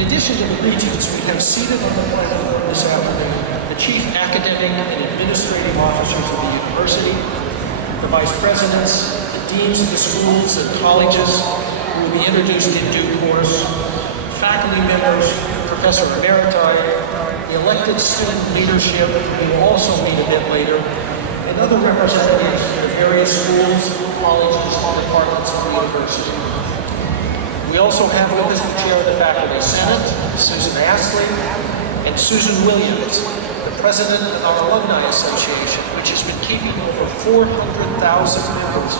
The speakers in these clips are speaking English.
In addition to the regents, we have seated on the podium this afternoon the chief academic and administrative officers of the university, the vice presidents, the deans of the schools and colleges, who will be introduced in due course, faculty members, professor emeriti, the elected student leadership, who will also meet a bit later, and other representatives of various schools, colleges, and departments of the university. We also have with us the chair of the Faculty Senate, Susan Astley, and Susan Williams, the president of our Alumni Association, which has been keeping over 400,000 members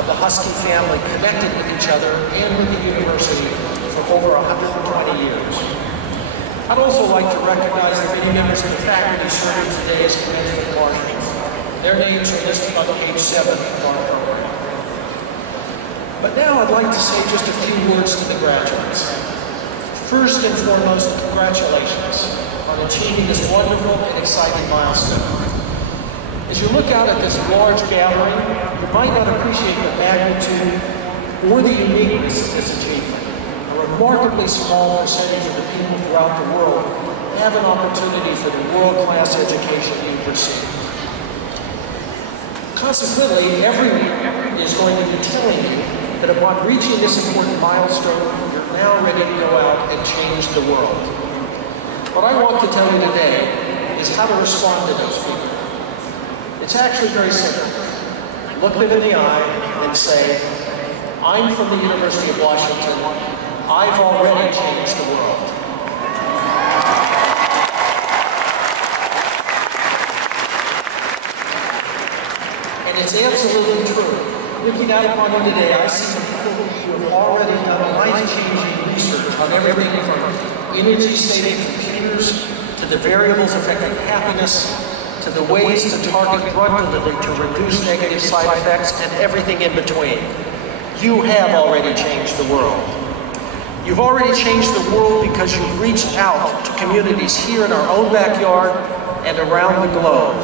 of the Husky family connected with each other and with the university for over 120 years. I'd also like to recognize the many members of the faculty serving today as commencement marshals. Their names are listed on page 7 of our program. But now I'd like to say just a few words to the graduates. First and foremost, congratulations on achieving this wonderful and exciting milestone. As you look out at this large gathering, you might not appreciate the magnitude or the uniqueness of this achievement. A remarkably small percentage of the people throughout the world have an opportunity for the world-class education you've received. Consequently, everyone is going to be telling you that upon reaching this important milestone, you're now ready to go out and change the world. What I want to tell you today is how to respond to those people. It's actually very simple. Look them in the eye and say, I'm from the University of Washington. I've already changed the world. And it's absolutely true. Looking out upon you today, I see people who have already done life-changing research on everything from energy-saving computers to the variables affecting happiness to the ways to target drug delivery to reduce negative side effects and everything in between. You have already changed the world. You've already changed the world because you've reached out to communities here in our own backyard and around the globe.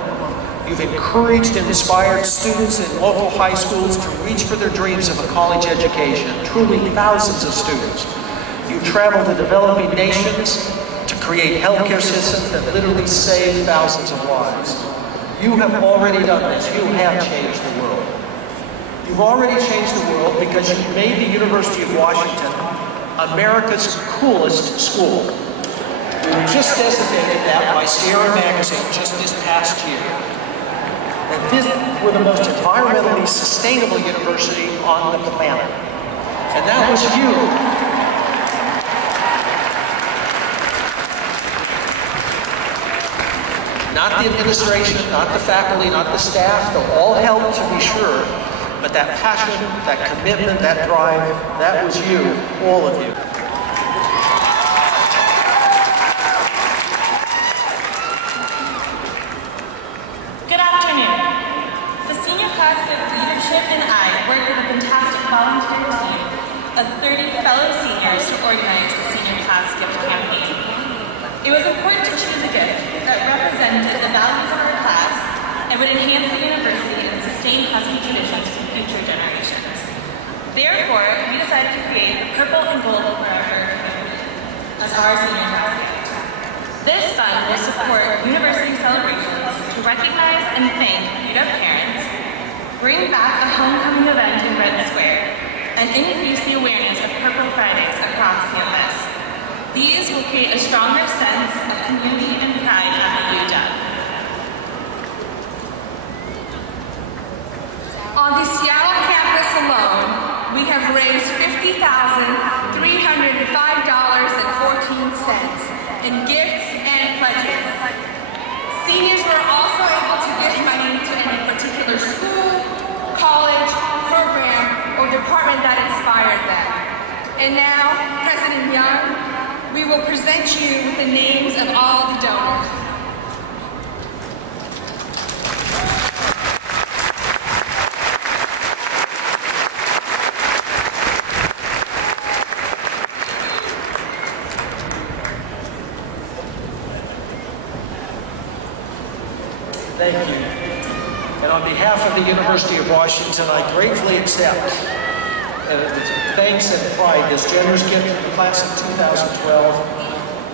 You've encouraged and inspired students in local high schools to reach for their dreams of a college education, truly thousands of students. You've traveled to developing nations to create healthcare systems that literally save thousands of lives. You have already done this. You have changed the world. You've already changed the world because you've made the University of Washington America's coolest school. We were just designated that by Sierra Magazine just this past year. We're the most environmentally sustainable university on the planet. And that was you. Not the administration, not the faculty, not the staff. They'll all help to be sure. But that passion, that commitment, that drive, that was you, all of you. And I worked with a fantastic volunteer team of 30 fellow seniors to organize the Senior Class Gift Campaign. It was important to choose a gift that represented the values of our class and would enhance the university and sustain Husky traditions for future generations. Therefore, we decided to create the Purple and Gold Forever as our senior class gift. This fund will support university celebrations to recognize and thank UW parents, bring back a homecoming event in Red Square, and increase the awareness of Purple Fridays across campus. These will create a stronger sense of community and pride at UW. On the Seattle campus alone, we have raised $50,305.14 in gifts and pledges. Seniors were also able to give money to any particular school, college, program, or department that inspired them. And now, President Young, we will present you with the names of all the donors. Thank you. And on behalf of the University of Washington, I gratefully accept with thanks and pride this generous gift from the class of 2012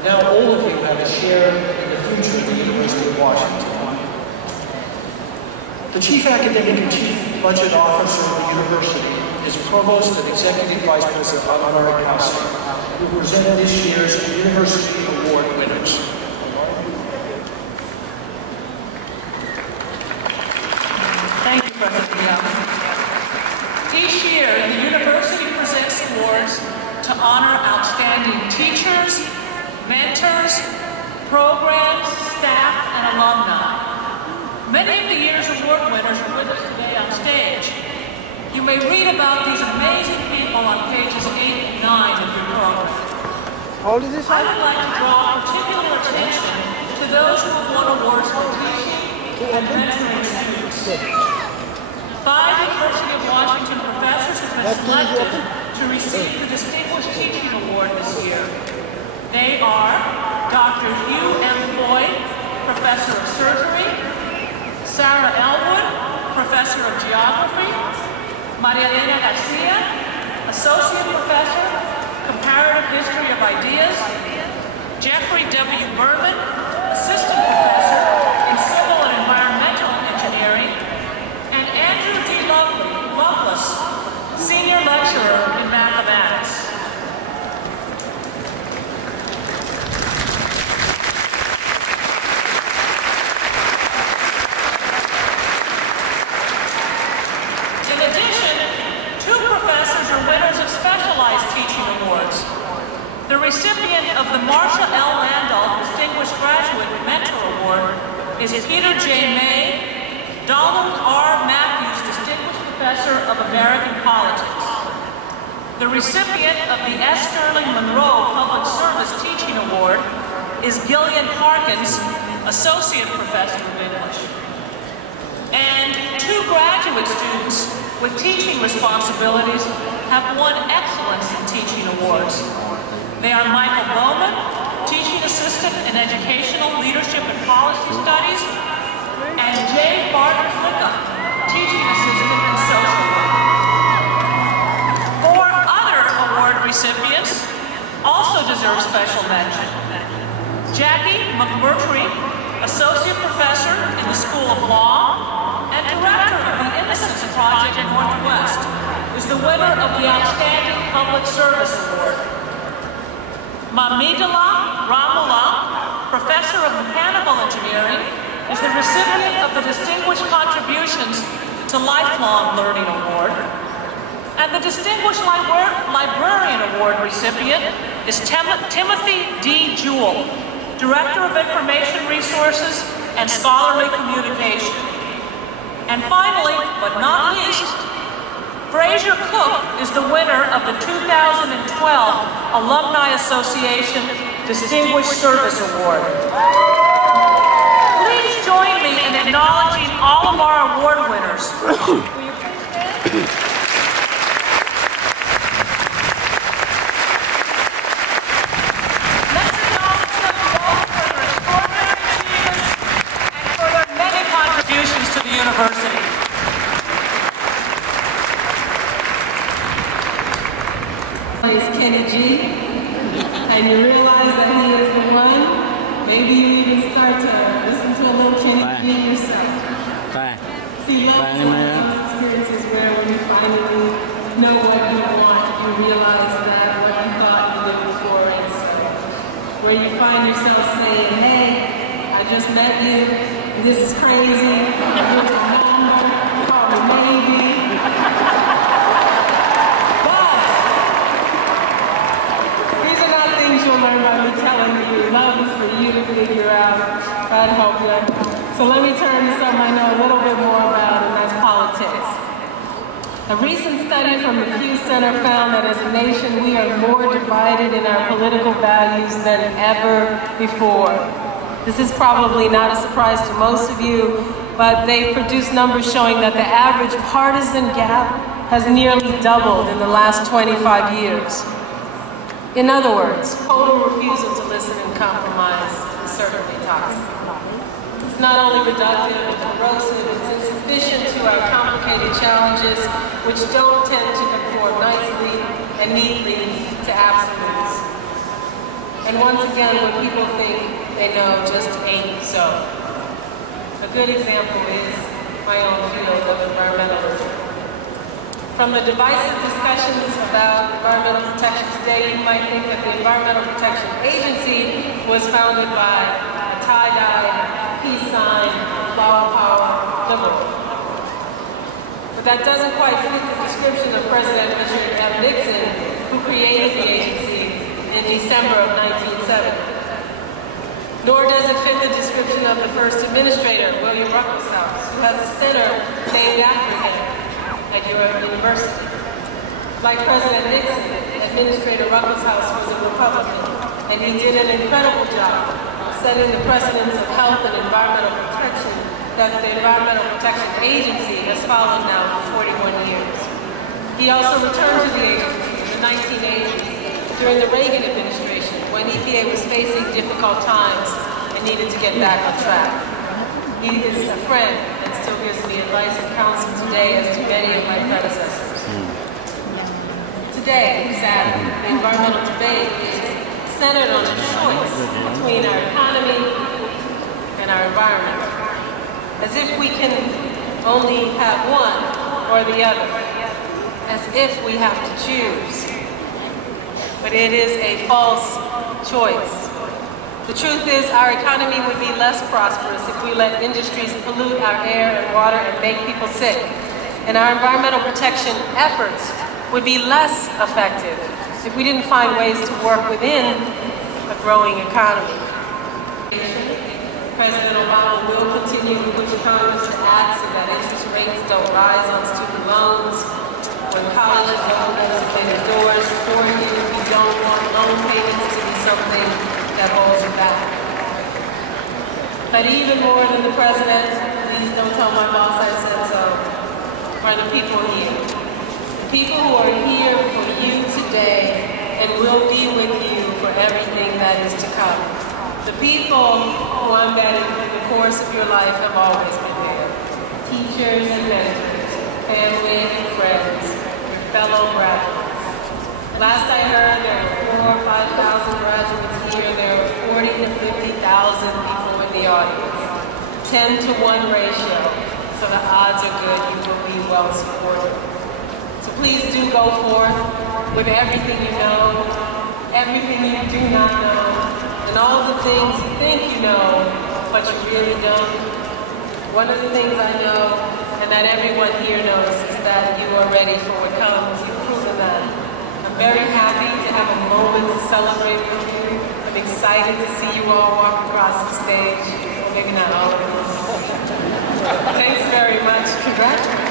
Now all of you have a share in the future of the University of Washington. The Chief Academic and Chief Budget Officer of the University is Provost and Executive Vice President Anwar Al-Kawsi, who will present this year's University Award winners. Thank you, President Young. Each year, the university presents awards to honor outstanding teachers, mentors, programs, staff, and alumni. Many of the year's award winners are with us today on stage. You may read about these amazing people on pages 8 and 9 of your program. I would like to draw particular attention to those who have won awards for teaching and mentoring students. 5 University of Washington professors have been selected to receive the Distinguished Teaching Award this year. They are Dr. Hugh M. Floyd, Professor of Surgery, Sarah Elwood, Professor of Geography, Maria Elena Garcia, Associate Professor, Comparative History of Ideas, Jeffrey W. Berman, Assistant Professor in Civil and Environmental Engineering, and Andrew D. Lovelace, Senior Lecturer in Mathematics. In addition, 2 professors are winners of specialized teaching awards. The recipient of the Marsha L. Randolph Distinguished Graduate Mentor Award is Peter J. May, Donald R. Matthews Distinguished Professor of American Politics. The recipient of the S. Sterling Monroe Public Service Teaching Award is Gillian Harkins, Associate Professor of English. And 2 graduate students with teaching responsibilities have won Excellence in Teaching Awards. They are Michael Bowman, Teaching Assistant in Educational Leadership and Policy Studies, and Jay Barter-Flicka, Teaching Assistant in Social Work. 4 other award recipients also deserve special mention. Jackie McMurtry, Associate Professor in the School of Law and Director of the Innocence Project Northwest, is the winner of the Outstanding Public Service Award. Mamidala Ramula, Professor of Mechanical Engineering, is the recipient of the Distinguished Contributions to Lifelong Learning Award. And the Distinguished Librarian Award recipient is Timothy D. Jewell, Director of Information Resources and Scholarly Communication. And finally, but not least, Fraser Cook is the winner of the 2012 Alumni Association Distinguished Service Award. Please join me in acknowledging all of our award winners. Will you please stand? Let's acknowledge them both for their extraordinary achievements and for their many contributions to the university. Is Kenny G, and you realize that he is the one, maybe you even start to listen to a little Kenny G yourself. See, love is one of those experiences where when you finally know what you want, you realize that what you thought you lived for, and so where you find yourself saying, hey, I just met you, this is crazy, here's a number, call me maybe. You'll learn by me telling you. Love is for you to figure out. Try to help you. So let me turn to something I know a little bit more about, and that's politics. A recent study from the Pew Center found that as a nation, we are more divided in our political values than ever before. This is probably not a surprise to most of you, but they produced numbers showing that the average partisan gap has nearly doubled in the last 25 years. In other words, total refusal to listen and compromise is certainly toxic. It's not only reductive, it's corrosive, it's insufficient to our complicated challenges, which don't tend to conform nicely and neatly to absolutes. And once again, what people think they know just ain't so. A good example is my own field of environmentalism. From the divisive discussions about environmental protection today, you might think that the Environmental Protection Agency was founded by a tie-dye, peace sign, flower power liberal. But that doesn't quite fit the description of President Richard M. Nixon, who created the agency in December of 1970. Nor does it fit the description of the first administrator, William Ruckelshaus, who has a center named after him at your university. Like President Nixon, Administrator Ruckelshaus was a Republican, and he did an incredible job setting the precedents of health and environmental protection that the Environmental Protection Agency has followed now for 41 years. He also returned to the agency in the 1980s during the Reagan administration, when EPA was facing difficult times and needed to get back on track. He is a friend and still gives me advice and counsel today, as do many of my predecessors. Today, sadly, the environmental debate is centered on a choice between our economy and our environment, as if we can only have one or the other, as if we have to choose. But it is a false choice. The truth is, our economy would be less prosperous if we let industries pollute our air and water and make people sick. And our environmental protection efforts would be less effective if we didn't find ways to work within a growing economy. President Obama will continue to push Congress to act so that interest rates don't rise on student loans. When college opens their doors for you, you don't want loan payments to be something that holds you back. But even more than the president, please don't tell my boss I said so, are the people here. The people who are here for you today and will be with you for everything that is to come. The people who I'm betting in the course of your life have always been there. Teachers and mentors, family and friends, your fellow graduates. Last I heard, there were 4,000 or 5,000 graduates here. There were 40,000 to 50,000 people in the audience. 10 to 1 ratio. So the odds are good you will be well supported. So please do go forth with everything you know, everything you do not know, and all the things you think you know, but you really don't. One of the things I know, and that everyone here knows, is that you are ready for what comes. You've proven that. I'm very happy to have a moment to celebrate with you. I'm excited to see you all walk across the stage. Well, maybe not all of you. Thanks very much. Congratulations.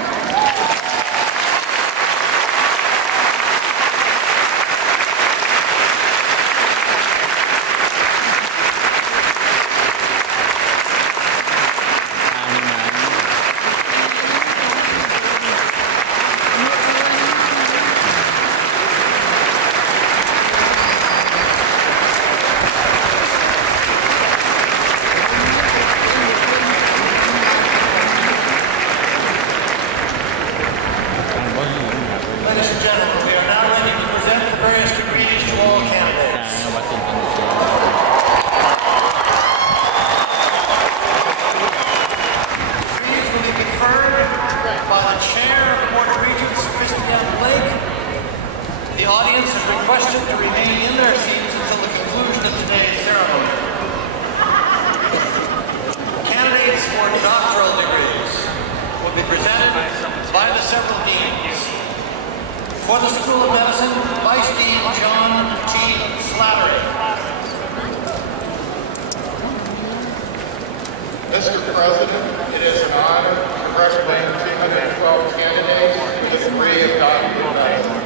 The audience is requested to remain in their seats until the conclusion of today's ceremony. Candidates for doctoral degrees will be presented by the several deans. For the School of Medicine, Vice Dean John G. Slattery. Mr. President, it is an honor to recommend 212 candidates for the degree of Doctor of Medicine.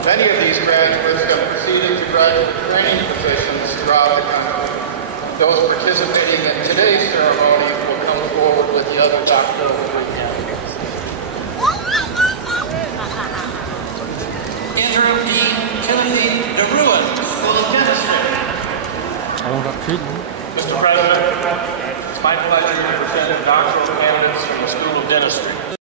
Many of these graduates have proceeded to graduate training positions throughout the country. Those participating in today's ceremony will come forward with the other doctoral degrees. Interim Dean Timothy DeRuin, School of Dentistry. Mr. President, it's my pleasure to present doctoral candidates from the School of Dentistry.